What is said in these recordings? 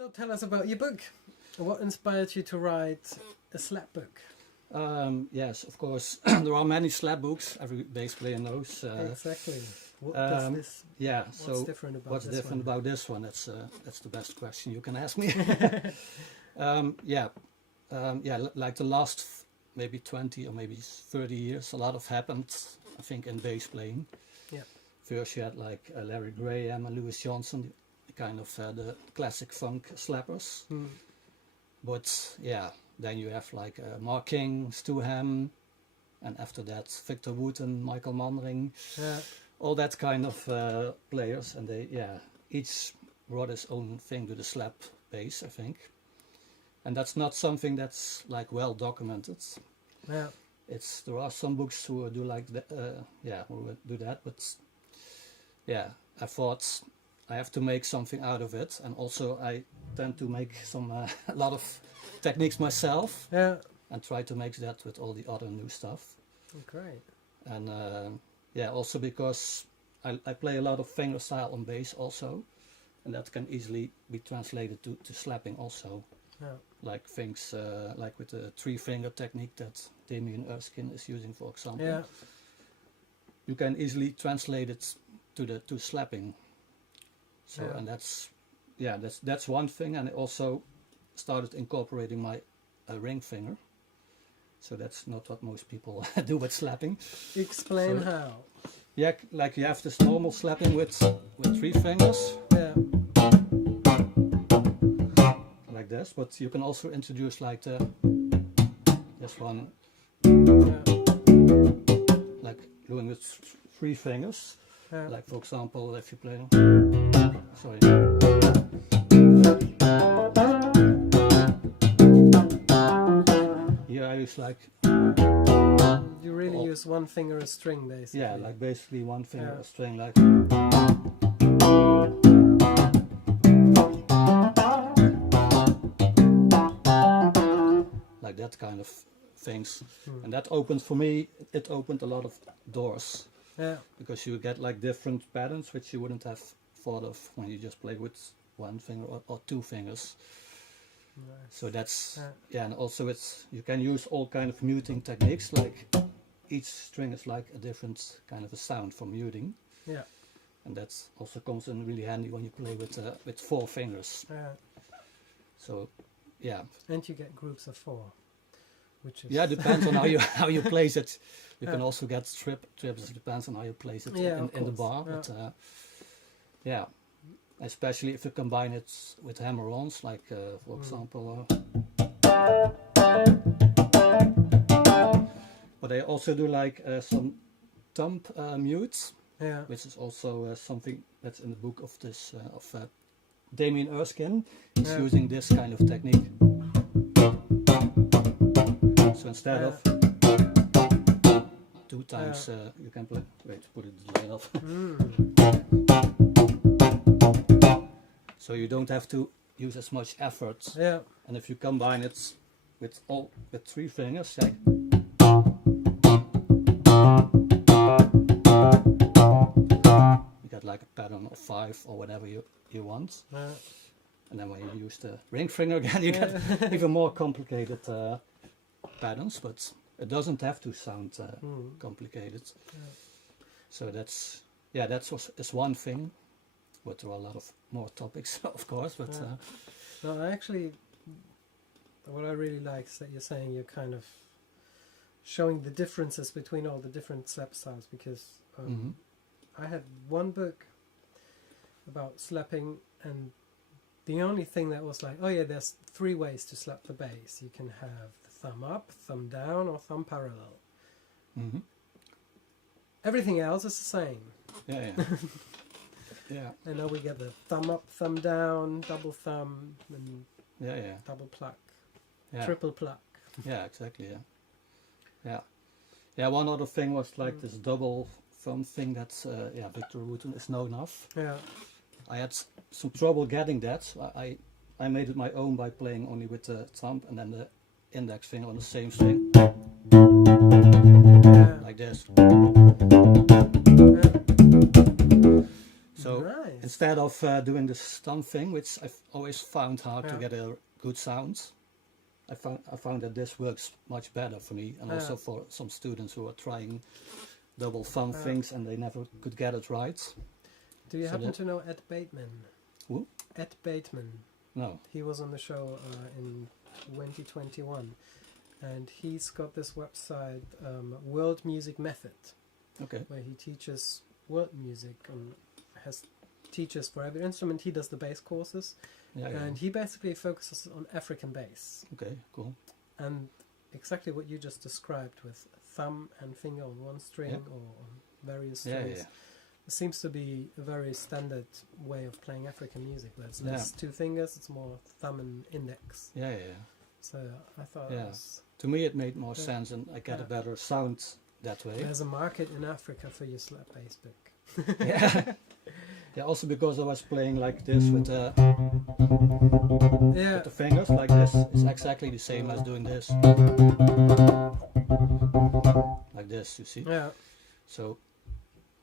So tell us about your book. What inspired you to write a slap book? Yes, of course. There are many slap books. Every bass player knows. Exactly. What does this? Yeah. What's different about what's this different one? about this one? That's the best question you can ask me. Like the last maybe 20 or maybe 30 years, a lot of happened. I think in bass playing. Yeah. First you had like Larry Graham and Louis Johnson, kind of the classic funk slappers. But yeah, then you have like Mark King, Stu Ham, and after that Victor Wood and Michael Manring, all that kind of players, and they each brought his own thing to the slap bass, I think. And that's not something that's like well documented. Yeah. There are some books who do like who do that, but yeah, I thought I have to make something out of it, and also I tend to make a lot of techniques myself, and try to mix that with all the other new stuff. Great. And also because I play a lot of fingerstyle on bass also, and that can easily be translated to slapping also. Yeah. Like things like with the 3-finger technique that Damien Erskine is using, for example. Yeah. You can easily translate it to slapping. So and that's one thing, and I also started incorporating my ring finger. So that's not what most people do with slapping. Explain how. Yeah, like you have this normal slapping with 3 fingers. Yeah. Like this, but you can also introduce like this one, like doing with 3 fingers. Like for example, if you play, sorry. Here I use like. You really use one finger a string, basically. Yeah, like basically one finger a string, like. Like that kind of things, and that opened for me. It opened a lot of doors. Yeah. Because you get like different patterns which you wouldn't have thought of when you just play with 1 finger or 2 fingers. Nice. So that's and also you can use all kind of muting techniques. Like each string is like a different kind of a sound for muting. Yeah. And that also comes in really handy when you play with 4 fingers. Yeah. So yeah. And you get groups of 4, which is depends on how you place it. You can also get trips. It depends on how you place it in the bar. Yeah. But especially if you combine it with hammer-ons, like for example. But I also do like some thumb mutes, which is also something that's in the book of this of Damien Erskine. He's using this kind of technique. So instead of 2 times, you can play. Wait, put it delay off. So you don't have to use as much effort. Yeah. And if you combine it with 3 fingers, you get like a pattern of 5 or whatever you want. And then when you use the ring finger again, you get even more complicated patterns, but it doesn't have to sound complicated. So that's one thing, but there are a lot of more topics, of course. But no, actually, what I really like is that you're saying you're kind of showing the differences between all the different slap styles, because I had one book about slapping, and the only thing that was like, oh yeah, there's 3 ways to slap the bass. You can have the thumb up, thumb down, or thumb parallel. Everything else is the same. Yeah. And now we get the thumb up, thumb down, double thumb, and double pluck, triple pluck. Yeah, exactly. Yeah. One other thing was like this double thumb thing that Victor Wooten is known of. Yeah. I had some trouble getting that. So I made it my own by playing only with the thumb and then the index finger on the same string. Like this. So Nice. Instead of doing the thumb thing, which I've always found hard to Yeah. get a good sound, I found that this works much better for me, and also for some students who are trying double thumb things and they never could get it right. Do you So happen that- to know Ed Bateman? Who? Ed Bateman. No. He was on the show in 2021, and he's got this website, World Music Method, Okay. where he teaches world music and has teachers for every instrument. He does the bass courses, Yeah. and he basically focuses on African bass. Okay. Cool. And exactly what you just described with thumb and finger on one string or on various strings. Yeah. It seems to be a very standard way of playing African music, where it's less two fingers, it's more thumb and index. Yeah. So I thought Yeah. it was, To me, it made more sense, and I get a Yeah. better sound that way. there's a market in Africa for your slap bass pick. Yeah. Yeah. Also because I was playing like this with the Yeah, fingers, like this. It's exactly the same as doing this. Like this, you see. yeah, So,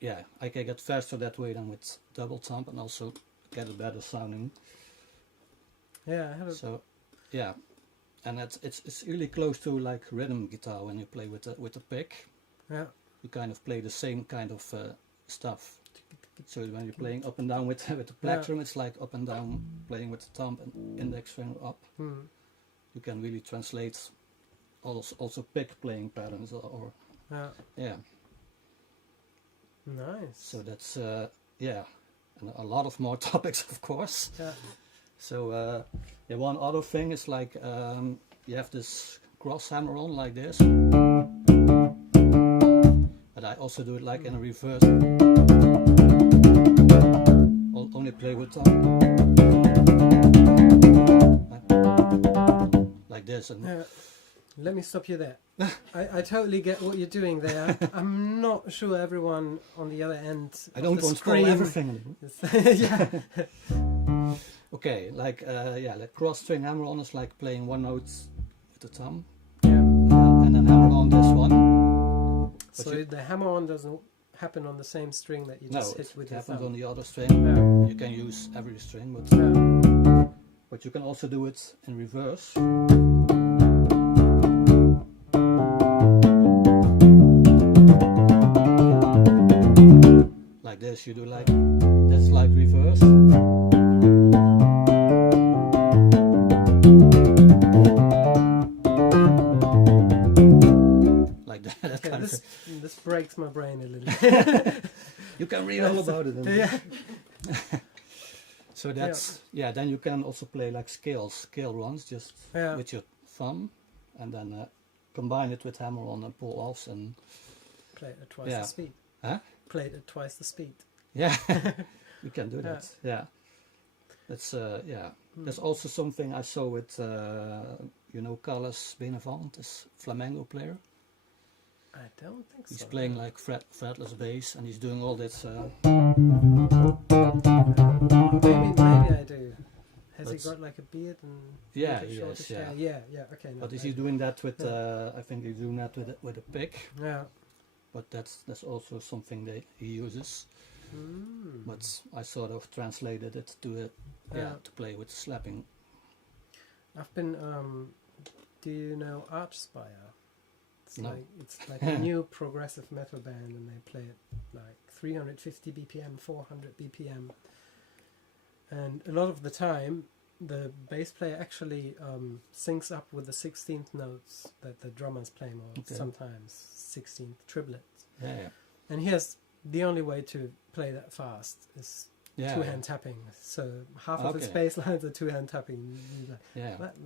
yeah, I can get faster that way than with double thumb, and also get a better sounding. yeah. I had a, So, yeah, and it's really close to like rhythm guitar when you play with the pick. yeah, You kind of play the same kind of stuff. So when you're playing up and down with the plectrum, it's like up and down playing with the thumb and index finger up. You can really translate also pick playing patterns or yeah. Nice. So that's and a lot of more topics, of course. Yeah. So one other thing is like you have this cross hammer on like this, but I also do it like in a reverse. I'll only play with thumb like this, and Let me stop you there. I totally get what you're doing there. I'm not sure everyone on the other end I of don't the want to screen. everything. Yeah. Okay, like cross string hammer on is like playing one note with the thumb, Yeah. and then hammer on this one. But So the hammer on doesn't happen on the same string that you No, just hit it with your happens thumb. on the other string. Yeah. You can use every string, but Yeah. you can also do it in reverse. Like this, you do like that's like reverse. Like that. that Okay, kind of this breaks my brain a little. you can read all about it. Yeah. So that's then you can also play like scale runs just Yeah. with your thumb, and then combine it with hammer on and pull offs, and Play it at twice Yeah. the speed. Huh? Play it at twice the speed. yeah, you can do that. Yeah, that's There's also something I saw with Carlos Benavent, this flamenco player. I don't think He's so. playing like fretless bass, and he's doing all this. Maybe I do. Has he But- got like a beard and Yeah, little yes, shortish yeah. hair? Yeah. Okay. No, But is I- he doing that with? I think he's doing that with a pick. Yeah. But that's also something that he uses. Mm. But I sort of translated it to to play with slapping. I've been. Do you know Archspire? No. It's like a new progressive metal band, and they play it like 350 BPM, 400 BPM, and a lot of the time, the bass player actually syncs up with the 16th notes that the drummer's playing, or sometimes 16th triplets. Yeah. And here's the only way to play that fast is two-hand tapping. So half of its bass lines are two-hand tapping. Yeah. That's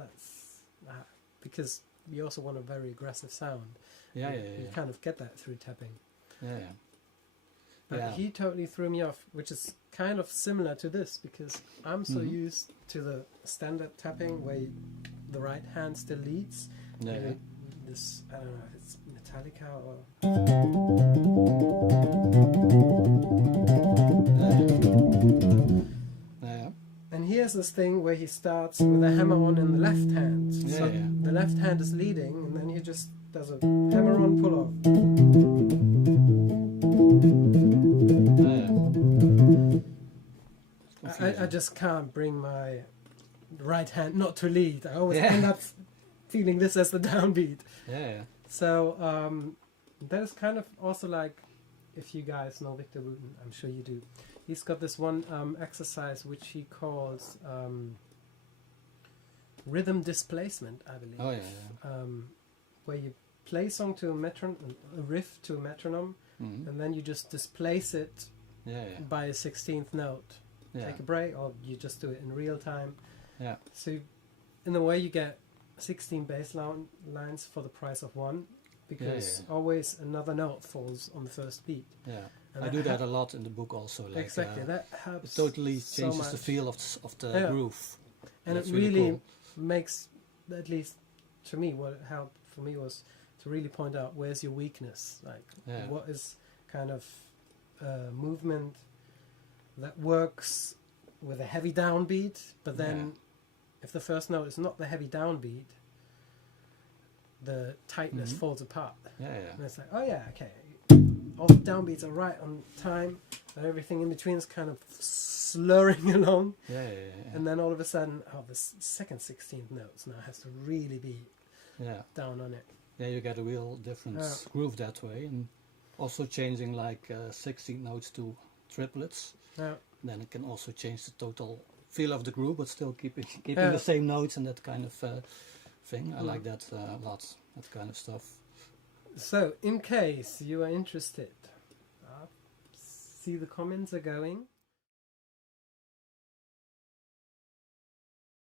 because you also want a very aggressive sound. Yeah. You kind of get that through tapping. Yeah. But Yeah. he totally threw me off, which is kind of similar to this, because I'm so used to the standard tapping where the right hand still leads. Yeah. This, I don't know if it's Metallica or... Yeah. And here's this thing where he starts with a hammer on in the left hand. Yeah, So yeah. the left hand is leading, and then he just does a hammer on pull off. confusing. I just can't bring my right hand not to lead. I always Yeah. end up feeling this as the downbeat. Yeah. So that is kind of also like, if you guys know Victor Wooten, I'm sure you do. He's got this one exercise which he calls rhythm displacement, I believe. Oh yeah. Where you play a song to a riff to a metronome, and then you just displace it by a 16th note. Yeah. Take a break, or you just do it in real time. Yeah. So in a way you get 16 bass lines for the price of one, because always another note falls on the first beat. Yeah. And I do that a lot in the book also. Like, exactly, that it helps. totally so changes much. the feel of the groove. And That's it really cool. makes, at least to me, what it helped for me was to really point out where's your weakness, like what is kind of movement that works with a heavy downbeat, but then if the first note is not the heavy downbeat, the tightness falls apart. And it's like, oh yeah, okay, all the downbeats are right on time, and everything in between is kind of slurring along. And then all of a sudden, the second 16th notes now has to really be down on it. Yeah, you get a real different groove that way, and also changing like 16 notes to triplets. Then it can also change the total feel of the groove, but still keeping the same notes and that kind of thing. I like that a lot, that kind of stuff. So, in case you are interested, see the comments are going.